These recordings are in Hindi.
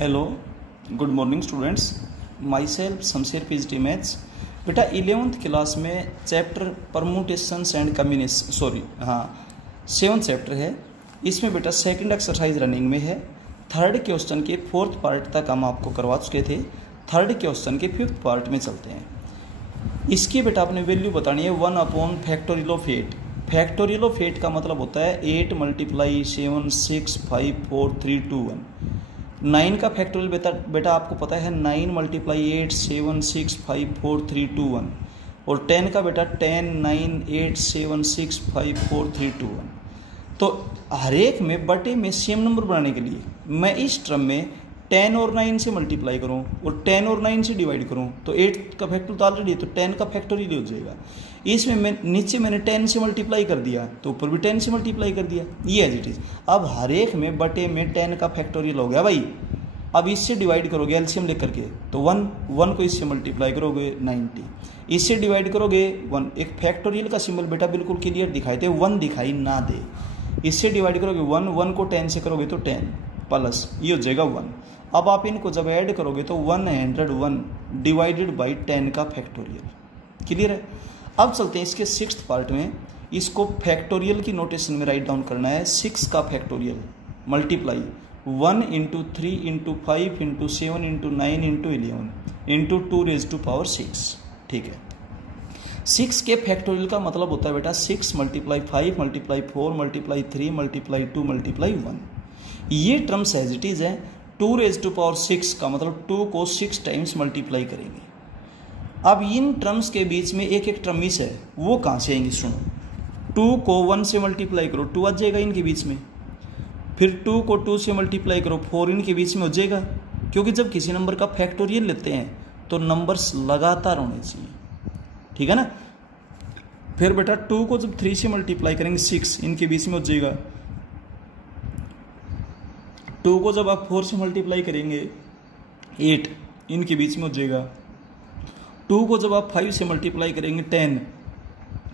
Hello, good morning students. My self Shamsher PhD maths. बेटा 11th क्लास में chapter permutations and combination 7th chapter है। इसमें बेटा सेकंड एक्सरसाइज रनिंग में है। थर्ड क्वेश्चन के 4th पार्ट तक हम आपको करवा चुके थे। थर्ड क्वेश्चन के 5th पार्ट में चलते हैं। इसकी बेटा आपने वैल्यू बतानी है 1/फैक्टोरियल ऑफ 8। फैक्टोरियल ऑफ 8 का मतलब होता है 8 × 7 6 5 4 3 2 1। 9 का फैक्टोरियल बेटा आपको पता है 9 × 8 7 6 5 4 3 2 1। और 10 का बेटा 10 9 8 7 6 5 4 3 2 1। तो हर एक में बटे में सेम नंबर बनाने के लिए मैं इस टर्म में 10 और 9 से मल्टीप्लाई करूं और 10 और 9 से डिवाइड करूं तो 8 का फैक्टोरियल तो ऑलरेडी है, तो 10 का फैक्टोरियल हो जाएगा। इसमें मैं नीचे मैंने 10 से मल्टीप्लाई कर दिया तो ऊपर भी 10 से मल्टीप्लाई कर दिया, ये एज इट इज। अब हर एक में बटे में 10 का फैक्टोरियल हो गया भाई। अब इससे डिवाइड करोगे एलसीएम लेकर के तो 1 को इससे मल्टीप्लाई करोगे 90, इससे डिवाइड करोगे 1। एक फैक्टोरियल का सिंबल बेटा बिल्कुल क्लियर दिखाई दे, 1 दिखाई ना दे। इससे डिवाइड करोगे 1 को 10 से करोगे तो 10 प्लस ये हो जाएगा 1। अब आप इनको जब ऐड करोगे तो 101 डिवाइडेड बाई 10 का फैक्टोरियल। क्लियर है। अब चलते हैं इसके 6th पार्ट में। इसको फैक्टोरियल की नोटेशन में राइट डाउन करना है। 6 का फैक्टोरियल मल्टीप्लाई 1 × 3 × 5 × 7 × 9 × 11 × 2⁻6। ठीक है। 6 के फैक्टोरियल का मतलब होता है बेटा 6 × 5 × 4 × 3 × 2 × 1। ये टर्म्स एज इट इज है। 2⁻6 का मतलब 2 को 6 टाइम्स मल्टीप्लाई करेंगे। अब इन टर्म्स के बीच में एक एक टर्म मिस है, वो कहाँ से आएंगे सुनो। 2 को 1 से मल्टीप्लाई करो 2 आ जाएगा इनके बीच में, फिर 2 को 2 से मल्टीप्लाई करो 4 इनके बीच में हो जाएगा। क्योंकि जब किसी नंबर का फैक्टोरियल लेते हैं तो नंबर्स लगातार होने चाहिए, ठीक है ना। फिर बेटा 2 को जब 3 से मल्टीप्लाई करेंगे 6 इनके बीच में हो जाएगा। 2 को जब आप 4 से मल्टीप्लाई करेंगे 8 इनके बीच में हो जाएगा। 2 को जब आप 5 से मल्टीप्लाई करेंगे 10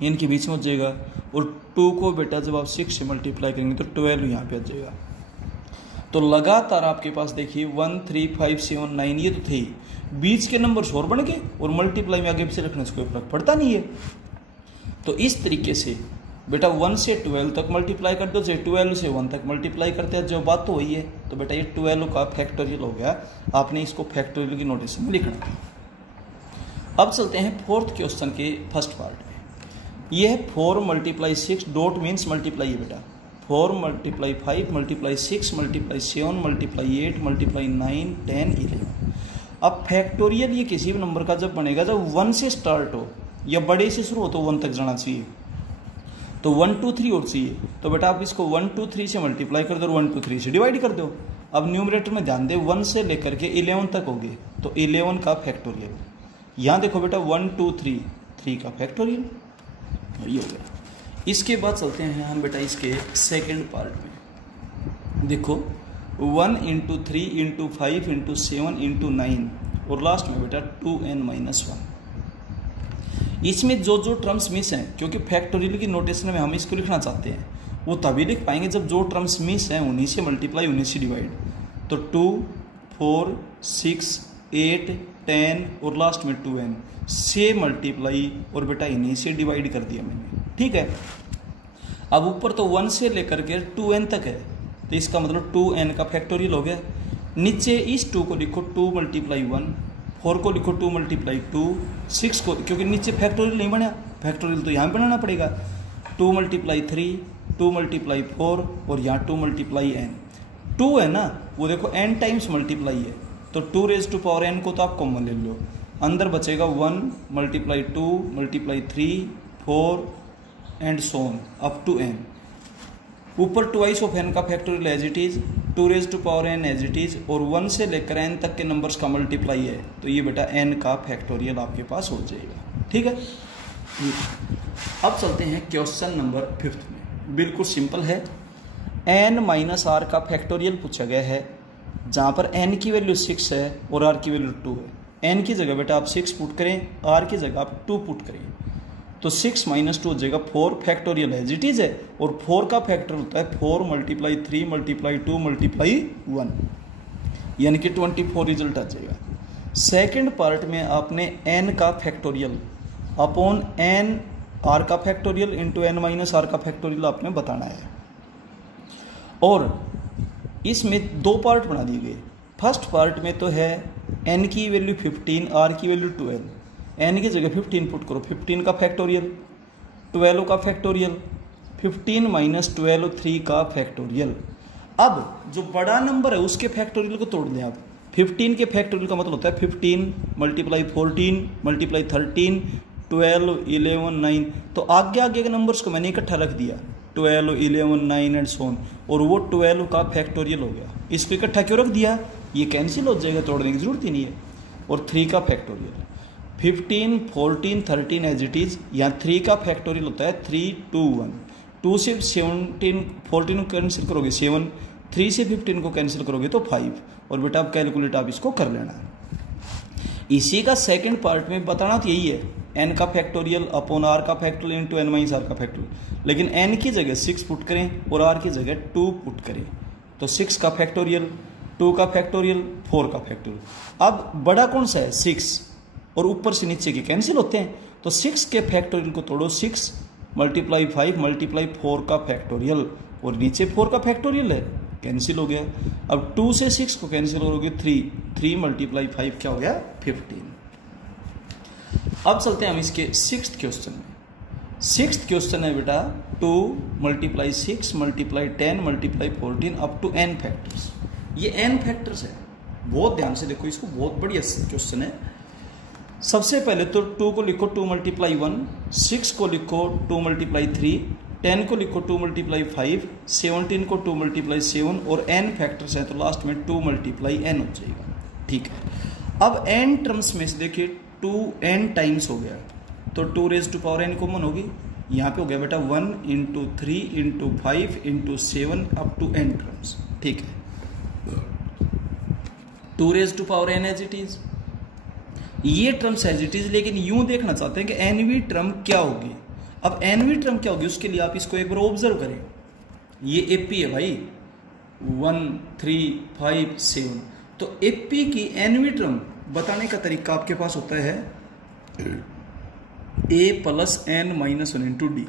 इनके बीच में हो जाएगा। और 2 को बेटा जब आप 6 से मल्टीप्लाई करेंगे तो 12 यहाँ पे आ जाएगा। तो लगातार आपके पास देखिए 1 3 5 7 9 ये तो थे, बीच के नंबर और बन गए और मल्टीप्लाई में आगे से रखने से कोई फर्क पड़ता नहीं है। तो इस तरीके से बेटा 1 से 12 तक मल्टीप्लाई कर दो, चाहे 12 से 1 तक मल्टीप्लाई करते हैं, जो बात तो वही है। तो बेटा ये 12 का फैक्टोरियल हो गया। आपने इसको फैक्टोरियल की नोटेशन में लिखना है। अब चलते हैं 4th क्वेश्चन के 1st पार्ट में। यह है 4 × 6 डॉट मीन्स मल्टीप्लाई है बेटा। 4 × 5 × 6 × 7 × 8 × 9 10 11। अब फैक्टोरियल ये किसी भी नंबर का जब बनेगा जब 1 से स्टार्ट हो या बड़े से शुरू हो तो 1 तक जाना चाहिए। तो 1 2 3 और चाहिए, तो बेटा आप इसको 1 2 3 से मल्टीप्लाई कर दो और 1 2 3 से डिवाइड कर दो। अब न्यूमरेटर में ध्यान दे 1 से लेकर के 11 तक हो गए तो 11 का फैक्टोरियल। यहाँ देखो बेटा 1 2 3 3 का फैक्टोरियल ये हो गया। इसके बाद चलते हैं हम बेटा इसके 2nd पार्ट में। देखो 1 × 3 × 5 × 7 × 9 और लास्ट में बेटा 2n-1। इसमें जो जो टर्म्स मिस हैं, क्योंकि फैक्टोरियल की नोटेशन में हम इसको लिखना चाहते हैं, वो तभी लिख पाएंगे जब जो टर्म्स मिस हैं उन्हीं से मल्टीप्लाई उन्हीं से डिवाइड। तो 2 4 6 8 10 और लास्ट में 2n से मल्टीप्लाई और बेटा इन्हीं से डिवाइड कर दिया मैंने, ठीक है। अब ऊपर तो 1 से लेकर के 2n तक है, तो इसका मतलब 2n का फैक्टोरियल हो गया। नीचे इस 2 को लिखो 2 × 1, 4 को लिखो 2 × 2, 6 को, क्योंकि नीचे फैक्टोरियल नहीं बना, फैक्टोरियल तो यहाँ बनाना पड़ेगा। 2 × 3, 2 × 4 और यहाँ 2 × n। 2 है ना, वो देखो n टाइम्स मल्टीप्लाई है, तो 2⁻n को तो आप कॉमन ले लो, अंदर बचेगा 1 × 2 × 3 4 and so on up to n। ऊपर 2 ऑफ n का factorial as it is, 2⁻n as it is, और 1 से लेकर n तक के नंबर्स का मल्टीप्लाई है, तो ये बेटा n का फैक्टोरियल आपके पास हो जाएगा, ठीक है। अब चलते हैं क्वेश्चन नंबर 5th में। बिल्कुल सिंपल है। n - r का फैक्टोरियल पूछा गया है, जहाँ पर n की वैल्यू 6 है और r की वैल्यू 2 है। n की जगह बेटा आप 6 पुट करें, r की जगह आप 2 पुट करें, तो 6 - 2 हो जाएगा 4। फैक्टोरियल एज इट इज है, और 4 का फैक्टर होता है 4 × 3 × 2 × 1। यानी कि 24 रिजल्ट आ जाएगा। सेकंड पार्ट में आपने n का फैक्टोरियल अपॉन n r का factorial into n minus r का फैक्टोरियल आपने बताना है। और इसमें दो पार्ट बना दिए गए। फर्स्ट पार्ट में तो है n की वैल्यू 15, r की वैल्यू 12। n की जगह 15 पुट करो, 15 का फैक्टोरियल, 12 का फैक्टोरियल, 15 माइनस 12 3 का फैक्टोरियल। अब जो बड़ा नंबर है उसके फैक्टोरियल को तोड़ दें आप। 15 के फैक्टोरियल का मतलब होता है 15 मल्टीप्लाई 14 मल्टीप्लाई 13 12 11 9। तो आगे आगे के नंबर्स को मैंने इकट्ठा रख दिया, 12 11 9 एंड सो ऑन, और वो 12 का फैक्टोरियल हो गया। इसको इकट्ठा क्यों रख दिया, ये कैंसिल हो जाएगा, तोड़ने की जरूरत ही नहीं है। और 3 का फैक्टोरियल, 15 14 13 एज इट इज। यहाँ 3 का फैक्टोरियल होता है 3 2 1। 2 से 17 14 को कैंसिल करोगे 7, 3 से 15 को कैंसिल करोगे तो 5। और बेटा आप कैलकुलेट आप इसको कर लेना है। इसी का सेकंड पार्ट में बताना तो यही है, n का फैक्टोरियल अपॉन r का factorial into n minus r का फैक्टोरियल। लेकिन n की जगह 6 पुट करें और r की जगह 2 पुट करें, तो 6 का फैक्टोरियल, 2 का फैक्टोरियल, 4 का फैक्टोरियल। अब बड़ा कौन सा है 6, और ऊपर से नीचे के कैंसिल होते हैं, तो 6 के फैक्टोरियल को तोड़ो, 6 मल्टीप्लाई 5 मल्टीप्लाई 4 का फैक्टोरियल, और नीचे 4 का फैक्टोरियल है, कैंसिल हो गया। अब 2 से 6 को कैंसिल करोगे 3 मल्टीप्लाई 5 क्या हो गया 15। अब चलते हैं हम इसके 6th क्वेश्चन में। 6th क्वेश्चन है बेटा 2 multiply 6 multiply 10 multiply 14 up to n factors. ये n फैक्टर्स है, बहुत ध्यान से देखो इसको, बहुत बढ़िया क्वेश्चन है। सबसे पहले तो 2 को लिखो 2 मल्टीप्लाई 1, 6 को लिखो 2 मल्टीप्लाई 3, 10 को लिखो 2 मल्टीप्लाई 5, 17 को 2 मल्टीप्लाई 7, और n फैक्टर्स हैं तो लास्ट में 2 मल्टीप्लाई n हो जाएगा। ठीक है, अब n टर्म्स में से देखिए 2n टाइम्स हो गया, तो 2 raise to power n common होगी, यहाँ पे हो गया बेटा 1 into 3 into 5 into 7 up to n terms. ठीक है, 2 raise to power n as it is, ये टर्म्स एज इट इज, लेकिन यूं देखना चाहते हैं कि nवीं टर्म क्या होगी। अब nवीं टर्म क्या होगी उसके लिए आप इसको एक बार ऑब्जर्व करें। ये AP है भाई 1 3 5 7, तो AP की nवीं टर्म बताने का तरीका आपके पास होता है a plus n minus 1 into D.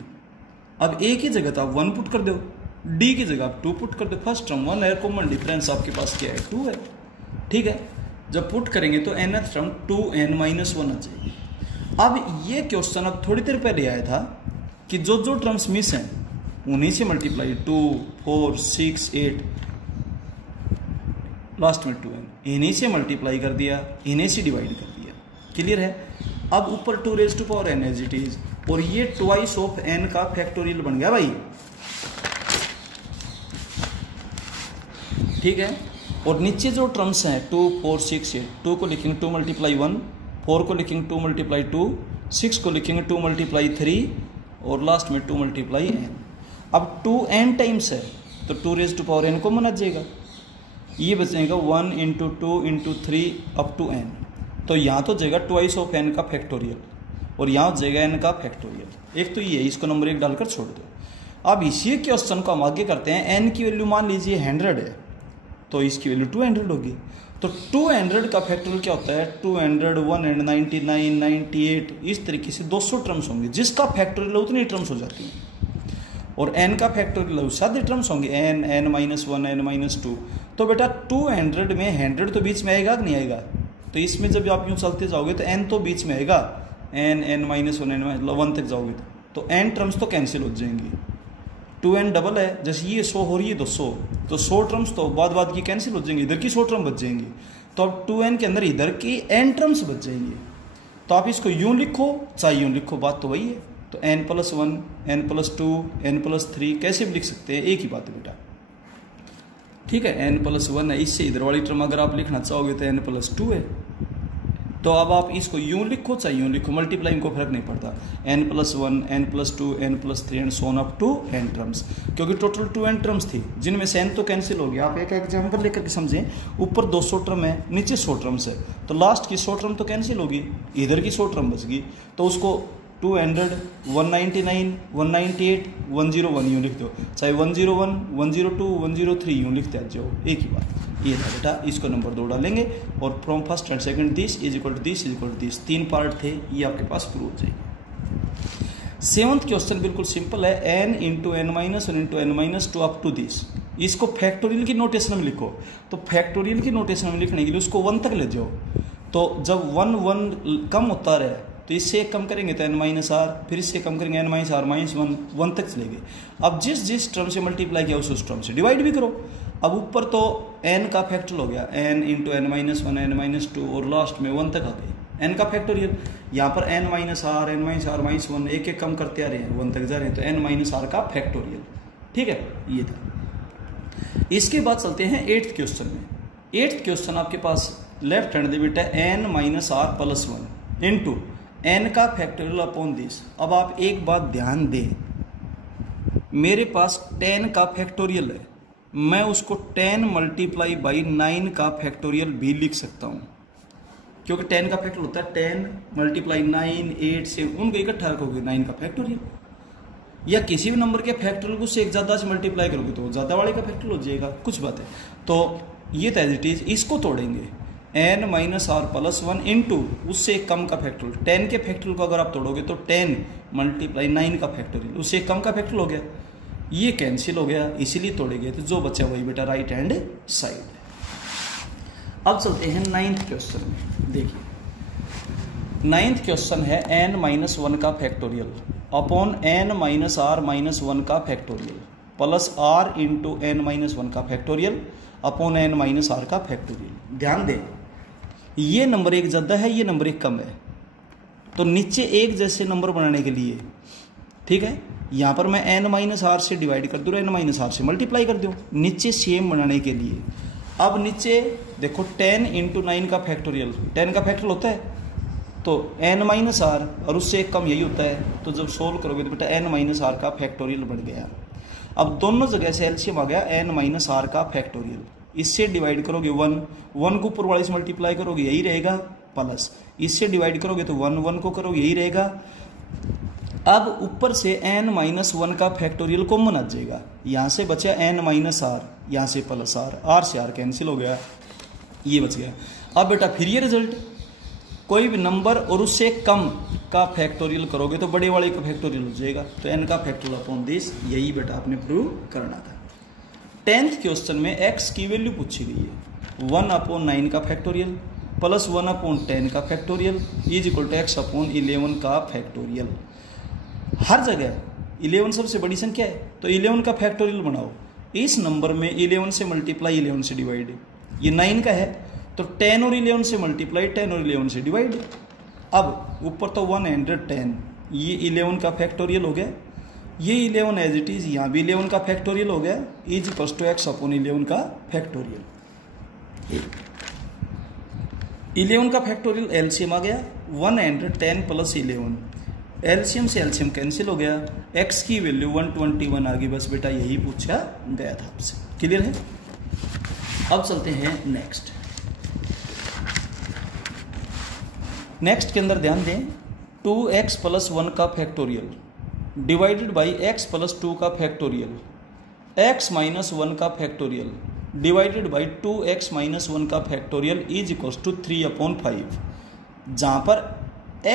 अब a की जगह तो आप 1 पुट कर दो, d की जगह आप 2 पुट कर दो। फर्स्ट टर्म 1 है, कॉमन डिफरेंस आपके पास क्या है 2 है। ठीक है, जब पुट करेंगे तो nth टर्म 2n माइनस 1 आ जाएगी। अब ये क्वेश्चन अब थोड़ी देर पहले आया था कि जो जो टर्म्स मिस हैं उन्हीं से मल्टीप्लाई 2 4 6 8 लास्ट में 2n, इन्हीं से मल्टीप्लाई कर दिया, इन्हीं से डिवाइड कर दिया। क्लियर है। अब ऊपर 2 raise to power n as it is, और ये ट्वाइस ऑफ n का फैक्टोरियल बन गया भाई। ठीक है, और नीचे जो टर्म्स हैं 2 4 6 8, 2 को लिखेंगे 2 मल्टीप्लाई 1, 4 को लिखेंगे 2 मल्टीप्लाई 2, 6 को लिखेंगे 2 मल्टीप्लाई 3, और लास्ट में 2 मल्टीप्लाई n। अब 2n टाइम्स है तो 2 रेज टू पावर n को मना जाएगा, ये बचेगा 1 into 2 into 3 up to n। तो यहाँ तो जाएगा ट्वाइस ऑफ n का फैक्टोरियल, और यहाँ जाएगा n का फैक्टोरियल। एक तो ये, इसको नंबर 1 डालकर छोड़ दो। अब इसी क्वेश्चन को हम आगे करते हैं। n की वैल्यू मान लीजिए 100 है, तो इसकी वैल्यू 200 होगी। तो 200 का फैक्टोरियल क्या होता है 200 199 98, इस तरीके से 200 टर्म्स होंगे। जिसका फैक्टोरियल उतनी टर्म्स हो जाती हैं, और n का फैक्टोरियल सारे टर्म्स होंगे n n minus 1 n minus 2। तो बेटा 200 में 100 तो बीच में आएगा कि नहीं आएगा, तो इसमें जब आप यूँ चलते जाओगे तो n तो बीच में आएगा, n n माइनस 1 n 1 तक जाओगे तो n टर्म्स तो कैंसिल हो जाएंगी। 2n डबल है, जैसे ये 100 हो रही है 200, तो 100 टर्म्स तो बाद की कैंसिल हो जाएंगी, इधर की 100 टर्म बच जाएंगी। तो अब 2n के अंदर इधर की n टर्म्स बच जाएंगी। तो आप इसको यूँ लिखो चाहे यूँ लिखो, बात तो वही है। तो n plus 1 n plus 2 n plus 3 कैसे भी लिख सकते हैं, एक ही बात है बेटा। ठीक है, n प्लस 1 है, इससे इधर वाली टर्म अगर आप लिखना चाहोगे तो n प्लस 2 है। तो अब आप इसको यूँ लिखो चाहे यूँ लिखो, मल्टीप्लाइंग को फर्क नहीं पड़ता। n plus 1 n plus 2 n plus 3 and so on up to n terms, क्योंकि टोटल 2n टर्म्स थी जिनमें से n तो कैंसिल हो गया। आप एक एग्जाम्पल लेकर के समझें, ऊपर 200 टर्म है, नीचे 100 टर्म्स है, तो लास्ट की 100 टर्म तो कैंसिल होगी, इधर की 100 टर्म बच गई। तो उसको 200 199 198 101 यूँ लिख दो, चाहे 101 102 103 यूँ लिखते आ जाओ, एक ही बात। ये था बेटा, इसको नंबर 2 डालेंगे और from first and second this is equal to this is equal to this, 3 part थे, ये आपके पास प्रूव हो जाएगी। 7th क्वेश्चन बिल्कुल सिंपल है, n into n minus 1 into n minus 2 up to this. इसको फैक्टोरियल की नोटेशन में लिखो, तो फैक्टोरियल की नोटेशन में लिखने के लिए उसको 1 तक ले जाओ, तो जब 1 कम होता रहे तो इससे एक कम करेंगे तो n माइनस आर, फिर इससे कम करेंगे n माइनस आर माइनस 1 तक चलेंगे। अब जिस जिस टर्म से मल्टीप्लाई किया उस टर्म से डिवाइड भी करो। अब ऊपर तो n का फैक्टोरियल हो गया, n into n minus 1 n minus 2 और लास्ट में 1 तक आ गए n का फैक्टोरियल। यहाँ पर n माइनस आर माइनस 1 एक एक कम करते आ रहे हैं, 1 तक जा रहे हैं, तो n माइनस आर का फैक्टोरियल। ठीक है, ये था। इसके बाद चलते हैं 8th क्वेश्चन में। 8th क्वेश्चन आपके पास लेफ्ट हैंड दे बेटा n minus r plus 1 into n का फैक्टोरियल अपॉन दिस। अब आप एक बात ध्यान दें, मेरे पास 10 का फैक्टोरियल है, मैं उसको 10 मल्टीप्लाई बाई 9 का फैक्टोरियल भी लिख सकता हूं, क्योंकि 10 का फैक्टोरियल होता है 10 मल्टीप्लाई 9 8 से उनको इकट्ठा रखोगे 9 का फैक्टोरियल, या किसी भी नंबर के फैक्टोरियल को उससे एक ज़्यादा से मल्टीप्लाई करोगे तो ज़्यादा वाले का फैक्टोरियल हो जाएगा, कुछ बात है। तो ये एज इट इज, इसको तोड़ेंगे n minus r plus 1 into उससे एक कम का फैक्टोरियल। 10 के फैक्टोरियल को अगर आप तोड़ोगे तो 10 मल्टीप्लाई 9 का फैक्टोरियल, उससे एक कम का फैक्टोरियल हो गया, ये कैंसिल हो गया, इसीलिए तोड़े गए, तो जो बचा वही बेटा राइट हैंड साइड। अब चलते हैं 9th क्वेश्चन में। देखिए 9th क्वेश्चन है n माइनस 1 का factorial upon n minus r minus 1 का factorial plus r into n minus 1 का factorial upon n minus r का फैक्टोरियल। ध्यान दें, ये नंबर एक ज़्यादा है, ये नंबर एक कम है, तो नीचे एक जैसे नंबर बनाने के लिए, ठीक है, यहाँ पर मैं n माइनस आर से डिवाइड कर दूँ, n माइनस आर से मल्टीप्लाई कर दूँ, नीचे सेम बनाने के लिए। अब नीचे देखो 10 इंटू 9 का फैक्टोरियल, 10 का फैक्टोरियल होता है तो n माइनस आर और उससे एक कम यही होता है, तो जब सोल्व करोगे तो बेटा n माइनस आर का फैक्टोरियल बढ़ गया। अब दोनों जगह से एलसीएम आ गया n माइनस आर का फैक्टोरियल, इससे डिवाइड करोगे 1 को ऊपर वाले से मल्टीप्लाई करोगे यही रहेगा, प्लस इससे डिवाइड करोगे तो 1 को करोगे यही रहेगा। अब ऊपर से n माइनस 1 का फैक्टोरियल कॉमन आ जाएगा, यहाँ से बचा n माइनस आर, यहाँ से प्लस आर से आर कैंसिल हो गया, ये बच गया। अब बेटा फिर ये रिजल्ट, कोई भी नंबर और उससे कम का फैक्टोरियल करोगे तो बड़े वाले का फैक्टोरियल हो जाएगा, तो n का फैक्टोरियल अपॉन दिस, यही बेटा आपने प्रूव करना था। 10th क्वेश्चन में x की वैल्यू पूछी गई है, 1 अपॉन 9 का फैक्टोरियल प्लस 1 अपॉन 10 का factorial is equal to x upon 11 का फैक्टोरियल। हर जगह 11 सबसे बड़ी संख्या है, तो 11 का फैक्टोरियल बनाओ। इस नंबर में 11 से मल्टीप्लाई 11 से डिवाइड, ये 9 का है तो 10 और 11 से मल्टीप्लाई 10 और 11 से डिवाइड। अब ऊपर तो 110, ये 11 का फैक्टोरियल हो गया, ये 11 एज इट इज, यहाँ भी 11 का फैक्टोरियल हो गया, is equal to x upon 11 का फैक्टोरियल। 11 का फैक्टोरियल एलसीएम आ गया 110 प्लस 11, एलसीएम से एलसीएम कैंसिल हो गया, x की वैल्यू 121 आ गई। बस बेटा यही पूछा गया था आपसे, क्लियर है। अब चलते हैं नेक्स्ट के अंदर ध्यान दें, 2x प्लस 1 का factorial divided by x plus 2 का फैक्टोरियल, x माइनस 1 का factorial divided by 2x minus 1 का factorial is equals to 3 upon 5, जहाँ पर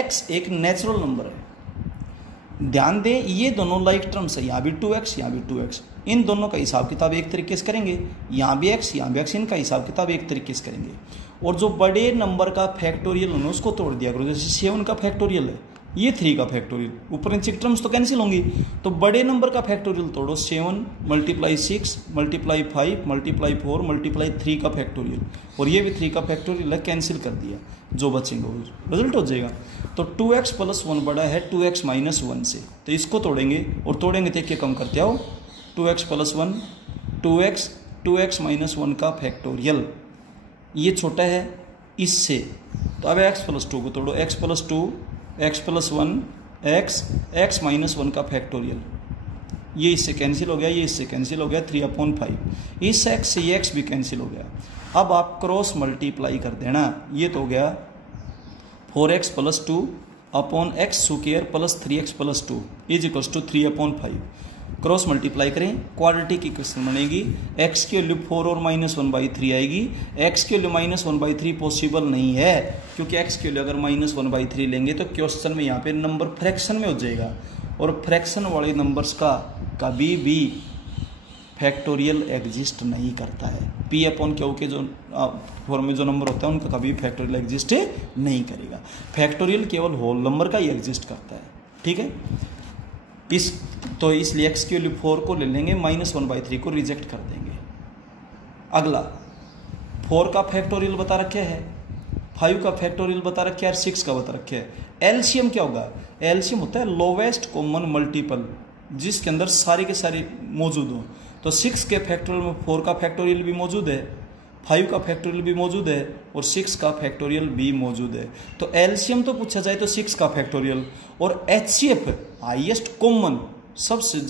x एक नेचुरल नंबर है। ध्यान दें, ये दोनों लाइक टर्म्स है, यहाँ भी 2x यहाँ भी 2x, इन दोनों का हिसाब किताब एक तरीके से करेंगे, यहाँ भी x यहाँ भी x, इनका हिसाब किताब एक तरीके से करेंगे। और जो बड़े नंबर का फैक्टोरियल है उसको तोड़ दिया करो, जैसे 7 का फैक्टोरियल है, ये 3 का फैक्टोरियल, ऊपर नीचे टर्म्स तो कैंसिल होंगी, तो बड़े नंबर का फैक्टोरियल तोड़ो, 7 मल्टीप्लाई 6 मल्टीप्लाई 5 मल्टीप्लाई 4 मल्टीप्लाई 3 का फैक्टोरियल, और ये भी 3 का फैक्टोरियल है, कैंसिल कर दिया, जो बचेंगे वो रिजल्ट हो जाएगा। तो 2x प्लस 1 बड़ा है 2x माइनस 1 से, तो इसको तोड़ेंगे, और तोड़ेंगे तो क्या कम करते आओ, 2x प्लस 1 2x माइनस 1 का फैक्टोरियल, ये छोटा है इससे, तो अब x प्लस 2 को तोड़ो, x plus 2 x plus 1 x minus 1 का फैक्टोरियल, ये इससे कैंसिल हो गया, ये इससे कैंसिल हो गया, 3 अपॉन 5, इस x से ये x भी कैंसिल हो गया। अब आप क्रॉस मल्टीप्लाई कर देना, ये तो हो गया 4x plus 2 upon x square plus 3x plus 2 is equals to 3 upon 5। Cross multiply करें, क्वाड्रेटिक की क्वेश्चन बनेगी। x की वैल्यू 4 और -1/3 आएगी। x की वैल्यू -1/3 पॉसिबल नहीं है, क्योंकि x की वैल्यू अगर -1/3 लेंगे तो क्वेश्चन में यहाँ पे नंबर फ्रैक्शन में हो जाएगा, और फ्रैक्शन वाले नंबर्स का कभी भी फैक्टोरियल एग्जिस्ट नहीं करता है। P/Q के जो फॉर्म में जो नंबर होता है उनका कभी फैक्टोरियल एग्जिस्ट नहीं करेगा। फैक्टोरियल केवल होल नंबर का ही एग्जिस्ट करता है, ठीक है। तो इसलिए x की वैल्यू 4 को ले लेंगे, -1/3 को रिजेक्ट कर देंगे। अगला 4 का फैक्टोरियल बता रखे है, 5 का फैक्टोरियल बता रखे है और 6 का बता रखे है। एलसीएम क्या होगा? एलसीएम होता है लोवेस्ट कॉमन मल्टीपल, जिसके अंदर सारे के सारे मौजूद हो। तो 6 के फैक्टोरियल में 4 का फैक्टोरियल भी मौजूद है, 5 का फैक्टोरियल भी मौजूद है और 6 का फैक्टोरियल भी मौजूद है। तो एलसीएम तो पूछा जाए तो 6 का फैक्टोरियल, और एचसीएफ हाईएस्ट कॉमन सबसे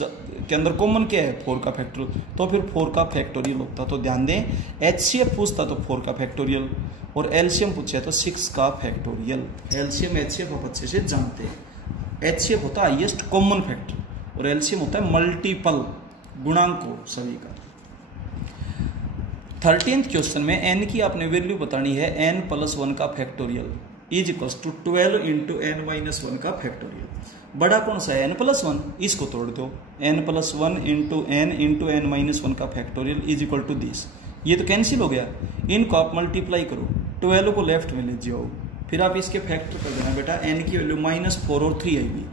के अंदर कॉमन क्या है? 4 का फैक्टोरियल, तो फिर 4 का फैक्टोरियल होता। तो ध्यान दें, एचसीएफ पूछता तो 4 का फैक्टोरियल, और एलसीएम पूछे तो 6 का फैक्टोरियल। एलसीएम एचसीएफ आप अच्छे से जानते हैं। एचसीएफ होता है हाईएस्ट कॉमन फैक्टर और एलसीएम होता है मल्टीपल गुणांकों सभी का। 13th क्वेश्चन में n की आपने वैल्यू बतानी है, n+1 का factorial is equals to 12 into n-1 का फैक्टोरियल। बड़ा कौन सा है? n+1, इसको तोड़ दो, n+1 इंटू n का factorial is equal to this. ये तो कैंसिल हो गया, इनको आप मल्टीप्लाई करो, 12 को लेफ्ट में ले जाओ, फिर आप इसके फैक्टर कर देना बेटा। n की वैल्यू -4 और 3 आएगी।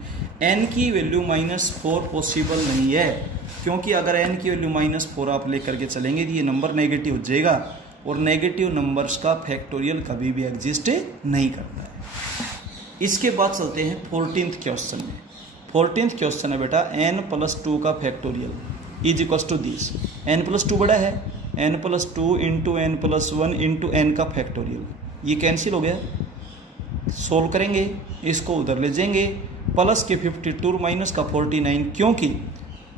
n की वैल्यू -4 पॉसिबल नहीं है, क्योंकि अगर n की वैल्यू -4 आप लेकर के चलेंगे तो ये नंबर नेगेटिव हो जाएगा, और नेगेटिव नंबर्स का फैक्टोरियल कभी भी एग्जिस्ट नहीं करता है। इसके बाद चलते हैं 14th क्वेश्चन में। 14th क्वेश्चन है बेटा, n+2 का factorial is equals to this. n+2 बड़ा है, n+2 into n+1 into n का फैक्टोरियल, ये कैंसिल हो गया। सोल्व करेंगे, इसको उधर ले जाएंगे, प्लस के 52 और माइनस का 49, क्योंकि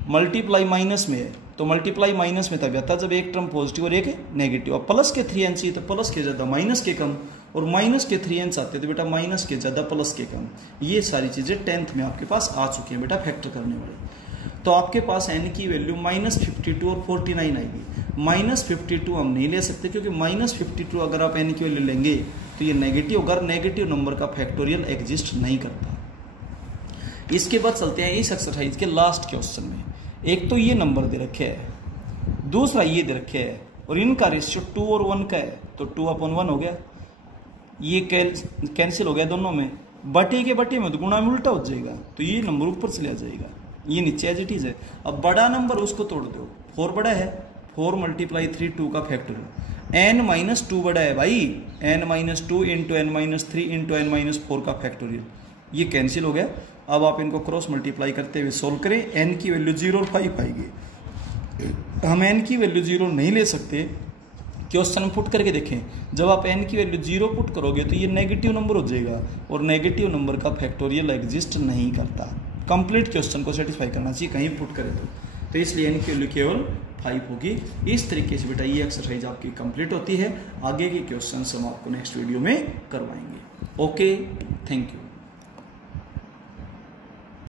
मल्टीप्लाई माइनस में है, तो मल्टीप्लाई माइनस में तब आता जब एक टर्म पॉजिटिव और एक नेगेटिव। अब प्लस के 3n चाहिए तो प्लस के ज़्यादा माइनस के कम, और माइनस के 3n आते तो बेटा माइनस के ज़्यादा प्लस के कम। ये सारी चीज़ें 10th में आपके पास आ चुकी हैं बेटा फैक्टर करने वाले। तो आपके पास n की वैल्यू -52 और 49 आएगी। -52 हम नहीं ले सकते, क्योंकि -52 अगर आप n की वैल्यू लेंगे तो ये नेगेटिव होगा, नेगेटिव नंबर का फैक्टोरियल एग्जिस्ट नहीं करता। इसके बाद चलते हैं इस एक्सरसाइज के लास्ट क्वेश्चन में। एक तो ये नंबर दे रखे है, दूसरा ये दे रखे है, और इनका रेशियो 2 और 1 का है, तो 2/1 हो गया। ये कैंसिल हो गया दोनों में, बटे के बटे में तो गुणा में उल्टा हो जाएगा, तो ये नंबर ऊपर चला जाएगा, ये नीचे एज इट इज है। अब बड़ा नंबर उसको तोड़ दो, 4 बड़ा है, 4 × 3 2 का फैक्टोरियल। n-2 बड़ा है भाई, n-2 into n-3 into n-4 का फैक्टोरियल, ये कैंसिल हो गया। अब आप इनको क्रॉस मल्टीप्लाई करते हुए सोल्व करें, n की वैल्यू 0 और 5 आएगी। हम n की वैल्यू 0 नहीं ले सकते, क्वेश्चन में पुट करके देखें, जब आप n की वैल्यू 0 पुट करोगे तो ये नेगेटिव नंबर हो जाएगा, और नेगेटिव नंबर का फैक्टोरियल एग्जिस्ट नहीं करता। कंप्लीट क्वेश्चन को सेटिस्फाई करना चाहिए, कहीं पुट करें तो इसलिए n की वैल्यू केवल 5 होगी। इस तरीके से बेटा ये एक्सरसाइज आपकी कंप्लीट होती है। आगे के क्वेश्चन हम आपको नेक्स्ट वीडियो में करवाएंगे। Okay, thank you.